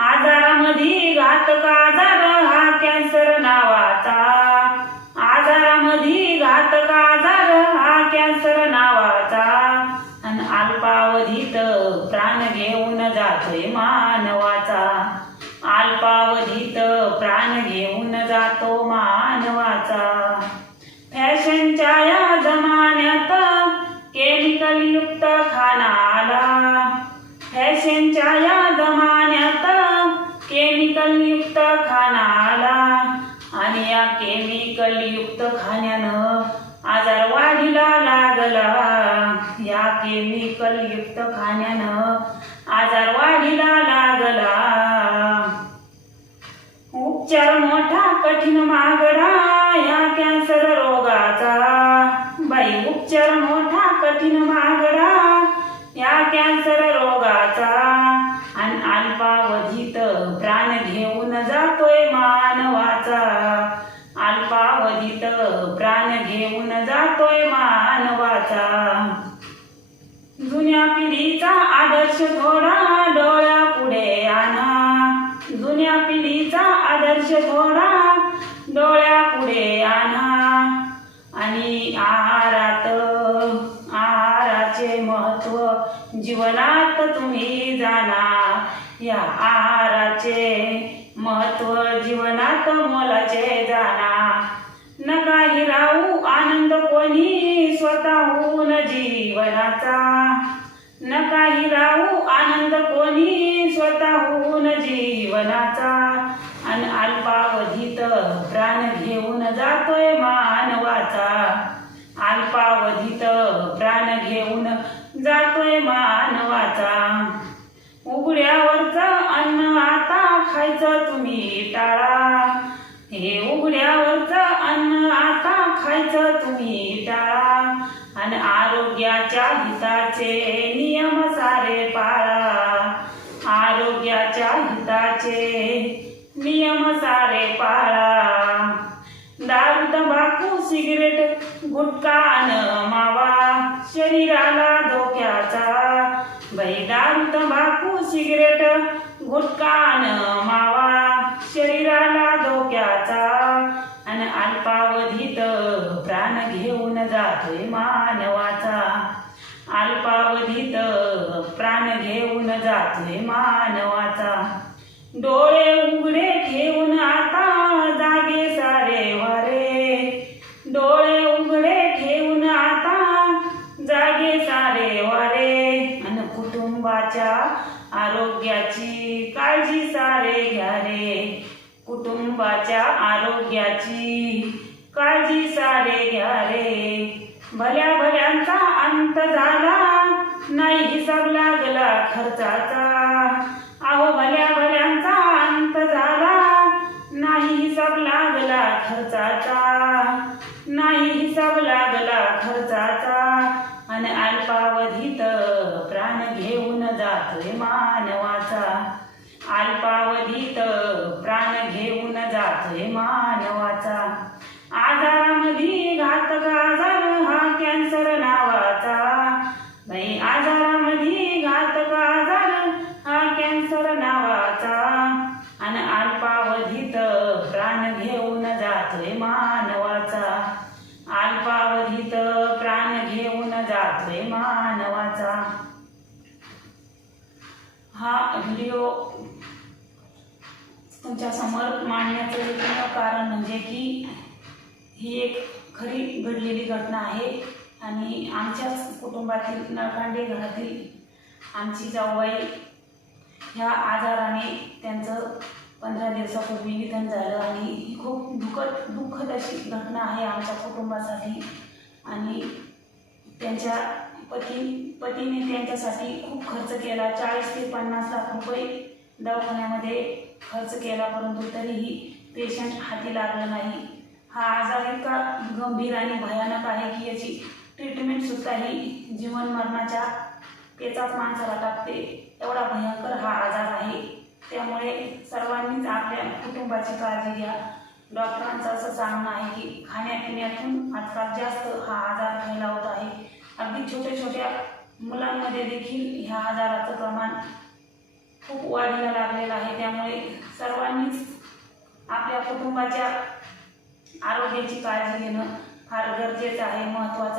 आजारामध्ये घातक आजार हा कॅन्सर नावाचा. आजारामध्ये घातक आजार हा कॅन्सर नावाचा. आणि अल्पावधीत प्राण घेऊन जातोय मानवाचा. अल्पावधीत प्राण घेऊन जातो मानवाचा. या केमिकल युक्त खाण्यानं आजार वाढीला लागला. या केमिकल युक्त खाण्यानं आजार वाढीला लागला. उपचार मोठा कठीण मागडा या कॅन्सर रोगाचा. बाई उपचार मोठा कठीण मागडा या कॅन्सर रोगाचा. प्राण घेऊन जातोय मानवाचा. जुन्या पिढीचा आदर्श थोडा डोळ्या पुढे आणा. जुन्या पिढीचा आदर्श थोडा डोळ्या पुढे आणा. आणि आहारात आहाराचे महत्त्व जीवनात तुम्ही जाणा. या आहाराचे महत्त्व जीवनात मोलाचे जाणा. नकाही राहू आनंद कोणी स्वतःहून जीवनाचा. नकाही राहू आनंद कोणी स्वतःहून जीवनाचा. आणि अल्पावधीत प्राण घेऊन जातोय मानवाचा. अल्पावधीत प्राण घेऊन जातोय मानवाचा. उघड्यावरचं अन्न आता खायचं तुम्ही टाळा. हे करायचं तुम्ही टाळा. आणि आरोग्याच्या हिताचे नियम सारे पाळा. आरोग्याच्या हिताचे नियम सारे पाळा. दारू तंबाखू सिगरेट गुटखा अन मावा. शरीराला धोक्याचा. बाई दारू तंबाखू सिगरेट गुटखा अन मावा. शरीराला धोक्याचा. आणि अल्पावधीत जातोय मानवाचा. अल्पावधीत प्राण घेऊन जातोय मानवाचा. डोळे उघडे ठेवून आता जागे सारे वारे. डोळे उघडे ठेवून आता जागे सारे वारे. आणि कुटुंबाच्या आरोग्याची काळजी सारे घ्या रे. कुटुंबाच्या आरोग्याची काळजी सारे घ्यारे भल्या भल्यांचा अंत झाला नाही हिसाब लागला खर्चाचा. अहो भल्या भल्यांचा अंत झाला नाही हिसाब लागला खर्चाचा. नाही हिसाब लागला मानवाचा. अल्पावधीत प्राण घेऊन जातोय मानवाचा. हा व्हिडिओ तुमच्यासमोर मांडण्याचं एकमेव कारण म्हणजे की ही एक खरी घडलेली घटना आहे आणि आमच्याच कुटुंबातील नळकांडे घरातील आमची जाऊबाई ह्या आजाराने त्यांचं पंधरा दिवसापूर्वी निधन झालं आणि ही खूप दुःखद दुःखद अशी घटना आहे आमच्या कुटुंबासाठी. आणि त्यांच्या पती पतीने त्यांच्यासाठी खूप खर्च केला. चाळीस ते पन्नास लाख रुपये दवाखान्यामध्ये खर्च केला परंतु तरीही पेशंट हाती लागलं नाही. हा आजार इतका गंभीर आणि भयानक आहे की याची ट्रीटमेंटसुद्धा ही जीवन मरणाच्या पेचात माणसाला टाकते. एवढा भयंकर हा आजार आहे. त्यामुळे सर्वांनीच आपल्या कुटुंबाची काळजी घ्या. डॉक्टरांचं असं सांगणं आहे की खाण्यापिण्यातून आजकाल जास्त हा आजार फैलावत आहे. अगदी छोट्या छोट्या मुलांमध्ये देखील ह्या आजाराचं प्रमाण खूप वाढीला लागलेलं आहे. त्यामुळे सर्वांनीच आपल्या कुटुंबाच्या आरोग्याची काळजी घेणं फार गरजेचं आहे महत्त्वाचं